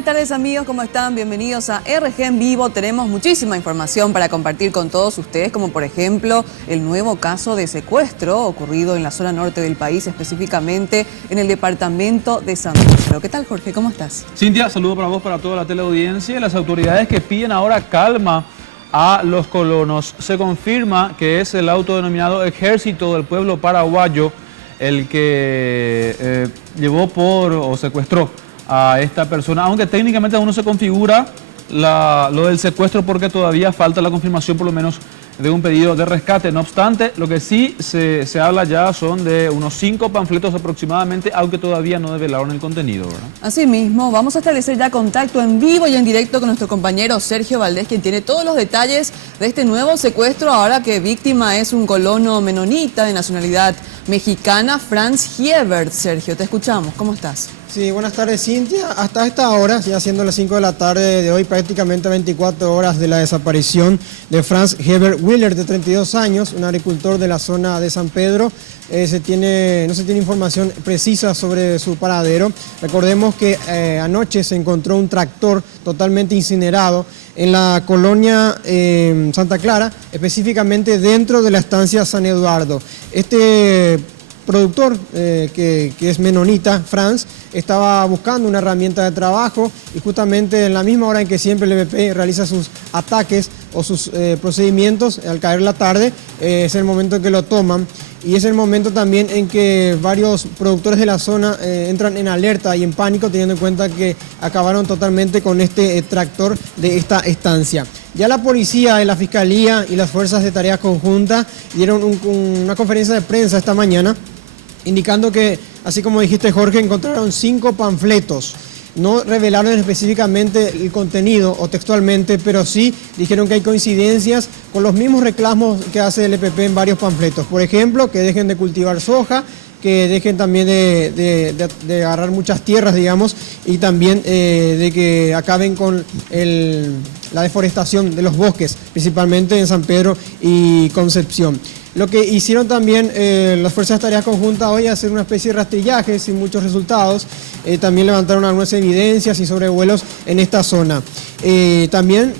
Buenas tardes amigos, ¿cómo están? Bienvenidos a RG en Vivo. Tenemos muchísima información para compartir con todos ustedes, como por ejemplo el nuevo caso de secuestro ocurrido en la zona norte del país, específicamente en el departamento de San Pedro. ¿Qué tal, Jorge? ¿Cómo estás? Cintia, saludo para vos, para toda la teleaudiencia. Las autoridades que piden ahora calma a los colonos. Se confirma que es el autodenominado Ejército del Pueblo Paraguayo el que llevó o secuestró a esta persona, aunque técnicamente aún no se configura lo del secuestro porque todavía falta la confirmación por lo menos de un pedido de rescate. No obstante, lo que sí se habla ya son de unos 5 panfletos aproximadamente, aunque todavía no develaron el contenido, ¿verdad? Asimismo, vamos a establecer ya contacto en vivo y en directo con nuestro compañero Sergio Valdés, quien tiene todos los detalles de este nuevo secuestro, ahora que víctima es un colono menonita de nacionalidad mexicana, Franz Hebert. Sergio, te escuchamos. ¿Cómo estás? Sí, buenas tardes, Cintia. Hasta esta hora, ya siendo las 5 de la tarde de hoy, prácticamente 24 horas de la desaparición de Franz Hebert Willer, de 32 años, un agricultor de la zona de San Pedro. No se tiene información precisa sobre su paradero. Recordemos que anoche se encontró un tractor totalmente incinerado en la colonia Santa Clara, específicamente dentro de la estancia San Eduardo. Este productor, que es menonita, Franz, estaba buscando una herramienta de trabajo y justamente en la misma hora en que siempre el EPP realiza sus ataques o sus procedimientos, al caer la tarde, es el momento en que lo toman. Y es el momento también en que varios productores de la zona entran en alerta y en pánico, teniendo en cuenta que acabaron totalmente con este tractor de esta estancia. Ya la policía, la fiscalía y las fuerzas de tareas conjuntas dieron una conferencia de prensa esta mañana, indicando que, así como dijiste, Jorge, encontraron 5 panfletos. No revelaron específicamente el contenido o textualmente, pero sí dijeron que hay coincidencias con los mismos reclamos que hace el EPP en varios panfletos. Por ejemplo, que dejen de cultivar soja, que dejen también de agarrar muchas tierras, digamos, y también de que acaben con la deforestación de los bosques, principalmente en San Pedro y Concepción. Lo que hicieron también las fuerzas de tareas conjuntas hoy es hacer una especie de rastrillaje sin muchos resultados. También levantaron algunas evidencias y sobrevuelos en esta zona. También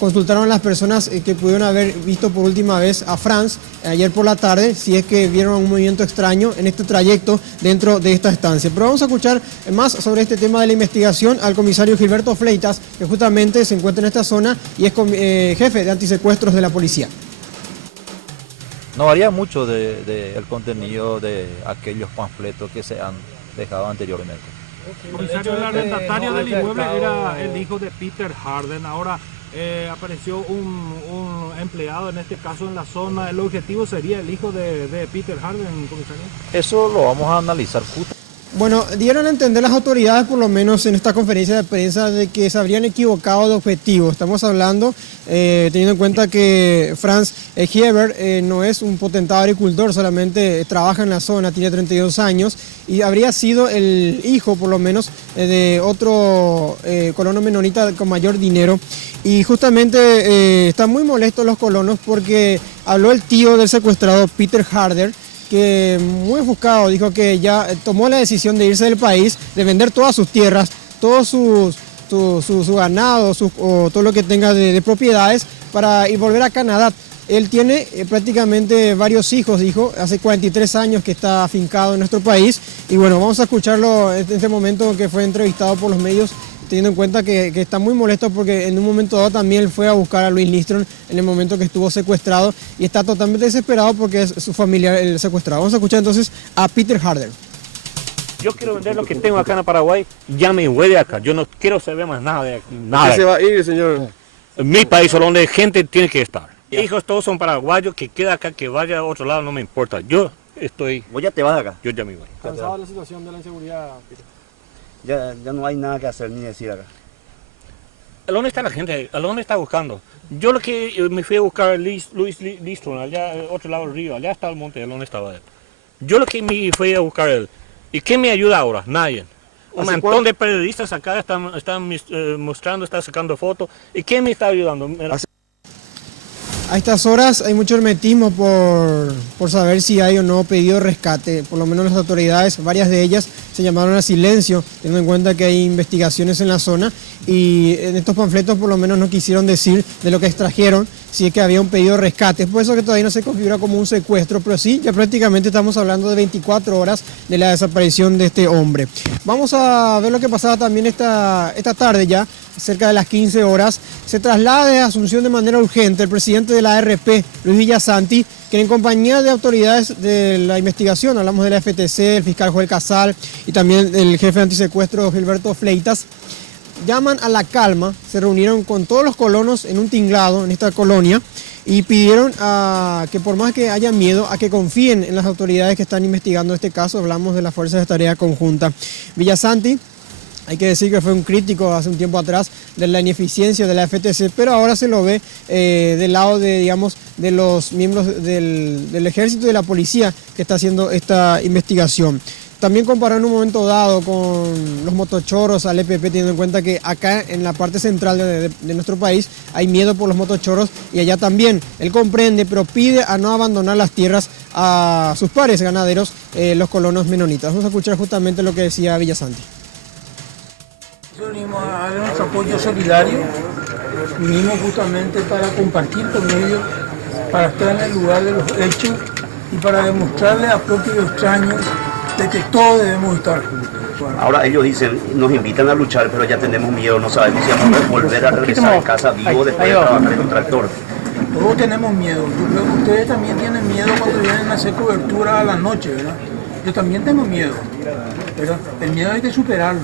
consultaron a las personas que pudieron haber visto por última vez a Franz ayer por la tarde, si es que vieron un movimiento extraño en este trayecto dentro de esta estancia. Pero vamos a escuchar más sobre este tema de la investigación al comisario Gilberto Fleitas, que justamente se encuentra en esta zona y es jefe de antisecuestros de la policía. No varía mucho del contenido de aquellos panfletos que se han dejado anteriormente. Comisario, el arrendatario del inmueble era el hijo de Peter Harden. Ahora apareció un empleado, en este caso en la zona. ¿El objetivo sería el hijo de Peter Harden, comisario? Eso lo vamos a analizar justo. Bueno, dieron a entender las autoridades, por lo menos en esta conferencia de prensa, de que se habrían equivocado de objetivo. Estamos hablando, teniendo en cuenta que Franz Hebert no es un potentado agricultor, solamente trabaja en la zona, tiene 32 años, y habría sido el hijo, por lo menos, de otro colono menonita con mayor dinero. Y justamente están muy molestos los colonos porque habló el tío del secuestrado, Peter Harder, que muy ofuscado dijo que ya tomó la decisión de irse del país, de vender todas sus tierras, todo su ganado, o todo lo que tenga de propiedades para ir volver a Canadá. Él tiene prácticamente varios hijos, dijo, hace 43 años que está afincado en nuestro país. Y bueno, vamos a escucharlo en este momento que fue entrevistado por los medios, teniendo en cuenta que está muy molesto porque en un momento dado también él fue a buscar a Luis Lindström en el momento que estuvo secuestrado y está totalmente desesperado porque es su familiar el secuestrado. Vamos a escuchar entonces a Peter Harder. Yo quiero vender lo que tengo acá en Paraguay, ya me voy de acá, yo no quiero saber más nada de aquí. Nada. ¿Qué se va a ir, señor? En mi país, donde gente tiene que estar. Mis hijos todos son paraguayos, que queda acá, que vaya a otro lado, no me importa. Yo estoy... ¿Vos ya te vas de acá? Yo ya me voy. ¿Cansado de la situación de la inseguridad, Peter? Ya no hay nada que hacer ni decir acá. ¿A dónde está la gente? ¿A dónde está buscando? Yo lo que me fui a buscar a Luis Lindström, allá otro lado del río, allá está el monte, ¿dónde estaba él? Yo lo que me fui a buscar a él. ¿Y qué me ayuda ahora? Nadie. Un montón de periodistas acá están mostrando, están sacando fotos. ¿Y qué me está ayudando? A estas horas hay mucho hermetismo por saber si hay o no pedido rescate. Por lo menos las autoridades, varias de ellas, se llamaron a silencio, teniendo en cuenta que hay investigaciones en la zona, y en estos panfletos por lo menos no quisieron decir de lo que extrajeron, si es que había un pedido de rescate. Es por eso que todavía no se configura como un secuestro, pero sí, ya prácticamente estamos hablando de 24 horas de la desaparición de este hombre. Vamos a ver lo que pasaba también esta tarde ya, cerca de las 15 horas. Se traslada de Asunción de manera urgente el presidente de la ARP, Luis Villasanti, que en compañía de autoridades de la investigación, hablamos de la FTC, el fiscal Joel Casal y también el jefe de antisecuestro Gilberto Fleitas, llaman a la calma. Se reunieron con todos los colonos en un tinglado en esta colonia y pidieron que por más que haya miedo, a que confíen en las autoridades que están investigando este caso. Hablamos de las fuerzas de tarea conjunta. Villasanti, hay que decir que fue un crítico hace un tiempo atrás de la ineficiencia de la FTC, pero ahora se lo ve del lado de, digamos, de los miembros del ejército y de la policía que está haciendo esta investigación. También comparó en un momento dado con los motochorros al EPP, teniendo en cuenta que acá en la parte central de nuestro país hay miedo por los motochorros y allá también. Él comprende, pero pide a no abandonar las tierras a sus pares ganaderos, los colonos menonitas. Vamos a escuchar justamente lo que decía Villasanti. Venimos a dar nuestro apoyo solidario, vinimos justamente para compartir con ellos, para estar en el lugar de los hechos y para demostrarle a propios y extraños de que todos debemos estar juntos. Ahora ellos dicen, nos invitan a luchar, pero ya tenemos miedo, no sabemos si vamos a volver a regresar a casa vivo después de trabajar en un tractor. Todos tenemos miedo. Yo creo que ustedes también tienen miedo cuando vienen a hacer cobertura a la noche, ¿verdad? Yo también tengo miedo, ¿verdad? El miedo hay que superarlo.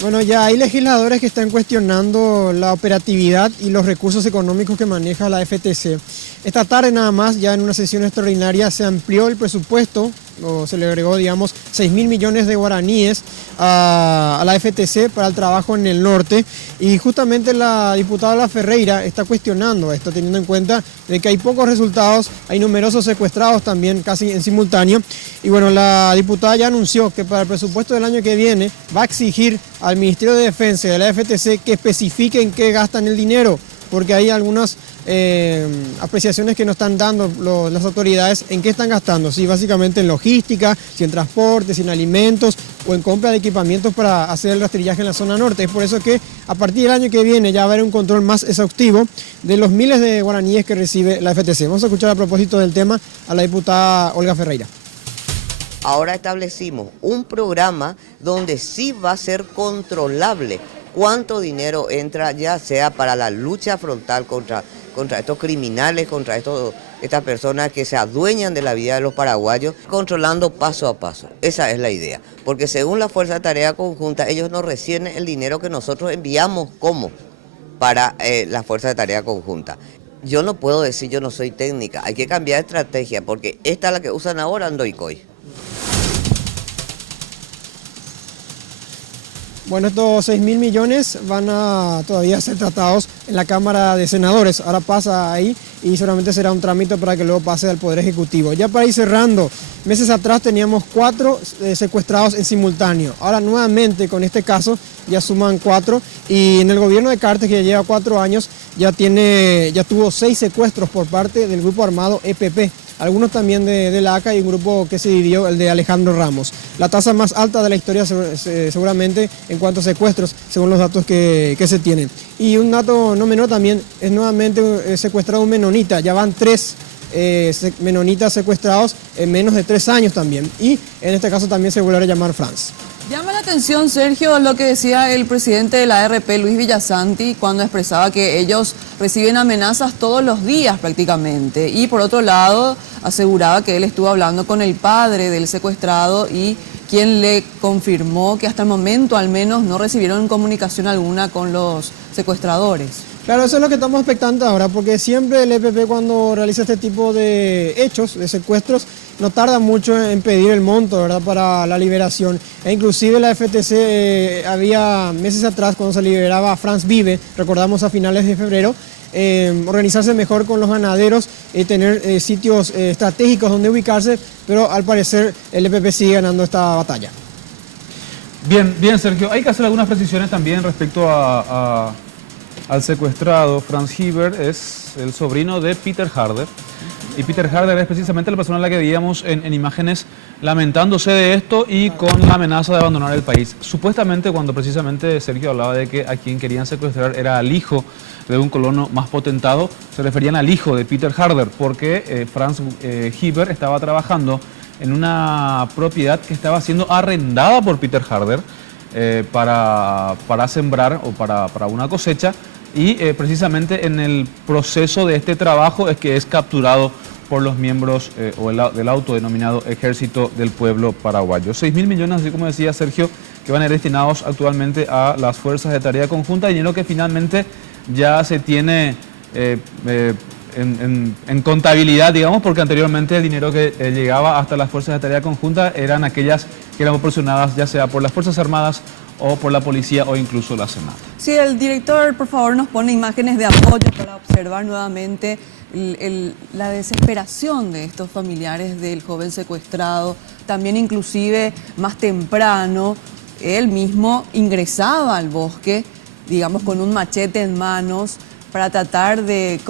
Bueno, ya hay legisladores que están cuestionando la operatividad y los recursos económicos que maneja la FTC. Esta tarde nada más, ya en una sesión extraordinaria, se amplió el presupuesto, o se le agregó, digamos, 6.000 millones de guaraníes a la FTC para el trabajo en el norte. Y justamente la diputada La Ferreira está cuestionando esto, teniendo en cuenta de que hay pocos resultados, hay numerosos secuestrados también casi en simultáneo. Y bueno, la diputada ya anunció que para el presupuesto del año que viene va a exigir al Ministerio de Defensa y de la FTC que especifique en qué gastan el dinero, porque hay algunas apreciaciones que nos están dando las autoridades en qué están gastando, si básicamente en logística, si en transporte, si en alimentos o en compra de equipamientos para hacer el rastrillaje en la zona norte. Es por eso que a partir del año que viene ya va a haber un control más exhaustivo de los miles de guaraníes que recibe la FTC. Vamos a escuchar a propósito del tema a la diputada Olga Ferreira. Ahora establecimos un programa donde sí va a ser controlable cuánto dinero entra, ya sea para la lucha frontal contra estos criminales, contra estas personas que se adueñan de la vida de los paraguayos, controlando paso a paso. Esa es la idea, porque según la Fuerza de Tarea Conjunta, ellos no reciben el dinero que nosotros enviamos como para la Fuerza de Tarea Conjunta. Yo no puedo decir, yo no soy técnica, hay que cambiar de estrategia, porque esta es la que usan ahora en Doicoy. Bueno, estos 6.000 millones van a todavía ser tratados en la Cámara de Senadores. Ahora pasa ahí y seguramente será un trámite para que luego pase al Poder Ejecutivo. Ya para ir cerrando, meses atrás teníamos 4 secuestrados en simultáneo. Ahora nuevamente con este caso ya suman 4 y en el gobierno de Cartes, que ya lleva 4 años, ya tuvo 6 secuestros por parte del grupo armado EPP. Algunos también de la ACA y un grupo que se dividió, el de Alejandro Ramos. La tasa más alta de la historia seguramente en cuanto a secuestros, según los datos que se tienen. Y un dato no menor también es nuevamente secuestrado un menonita. Ya van 3 menonitas secuestrados en menos de 3 años también. Y en este caso también se vuelve a llamar Franz. Llama la atención, Sergio, lo que decía el presidente de la ARP, Luis Villasanti, cuando expresaba que ellos reciben amenazas todos los días prácticamente. Y por otro lado, aseguraba que él estuvo hablando con el padre del secuestrado y quien le confirmó que hasta el momento al menos no recibieron comunicación alguna con los secuestradores. Claro, eso es lo que estamos expectantes ahora, porque siempre el EPP cuando realiza este tipo de hechos, de secuestros, no tarda mucho en pedir el monto, ¿verdad?, para la liberación. E inclusive la FTC había meses atrás, cuando se liberaba a Franz Vive, recordamos a finales de febrero, organizarse mejor con los ganaderos y tener sitios estratégicos donde ubicarse, pero al parecer el EPP sigue ganando esta batalla. Bien, Sergio. Hay que hacer algunas precisiones también respecto a al secuestrado. Franz Heber es el sobrino de Peter Harder. Y Peter Harder es precisamente la persona a la que veíamos en imágenes lamentándose de esto y con la amenaza de abandonar el país. Supuestamente cuando precisamente Sergio hablaba de que a quien querían secuestrar era al hijo de un colono más potentado, se referían al hijo de Peter Harder, porque Franz Heber estaba trabajando en una propiedad que estaba siendo arrendada por Peter Harder para sembrar o para una cosecha, y precisamente en el proceso de este trabajo es que es capturado por los miembros del autodenominado Ejército del Pueblo Paraguayo. 6.000 millones, así como decía Sergio, que van a ir destinados actualmente a las fuerzas de tarea conjunta, dinero que finalmente ya se tiene en contabilidad, digamos, porque anteriormente el dinero que llegaba hasta las fuerzas de tarea conjunta eran aquellas que eran proporcionadas ya sea por las Fuerzas Armadas o por la policía o incluso la Senat. Sí, el director, por favor, nos pone imágenes de apoyo para observar nuevamente la desesperación de estos familiares del joven secuestrado. También inclusive más temprano, él mismo ingresaba al bosque, digamos, con un machete en manos para tratar de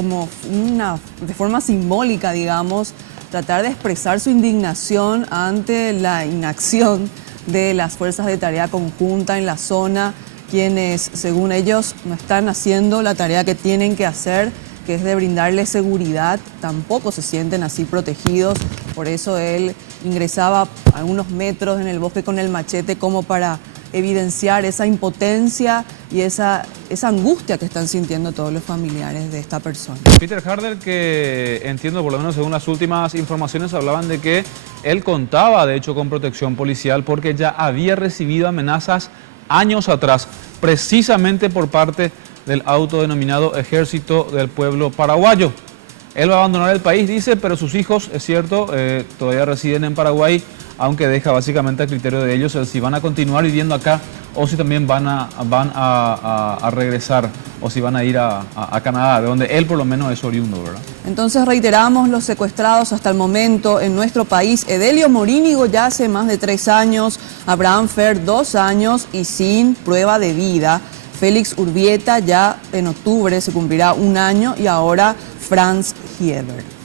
forma simbólica, digamos, tratar de expresar su indignación ante la inacción de las fuerzas de tarea conjunta en la zona, quienes, según ellos, no están haciendo la tarea que tienen que hacer, que es de brindarles seguridad. Tampoco se sienten así protegidos, por eso él ingresaba a unos metros en el bosque con el machete como para evidenciar esa impotencia y esa angustia que están sintiendo todos los familiares de esta persona. Peter Harder, que entiendo, por lo menos según las últimas informaciones, hablaban de que él contaba de hecho con protección policial porque ya había recibido amenazas años atrás, precisamente por parte del autodenominado Ejército del Pueblo Paraguayo. Él va a abandonar el país, dice, pero sus hijos, es cierto, todavía residen en Paraguay, aunque deja básicamente a criterio de ellos el si van a continuar viviendo acá o si también van a regresar o si van a ir a Canadá, de donde él por lo menos es oriundo, ¿verdad? Entonces reiteramos, los secuestrados hasta el momento en nuestro país: Edelio Morínigo ya hace más de 3 años, Abraham Fer 2 años y sin prueba de vida, Félix Urbieta ya en octubre se cumplirá 1 año y ahora Franz Heber.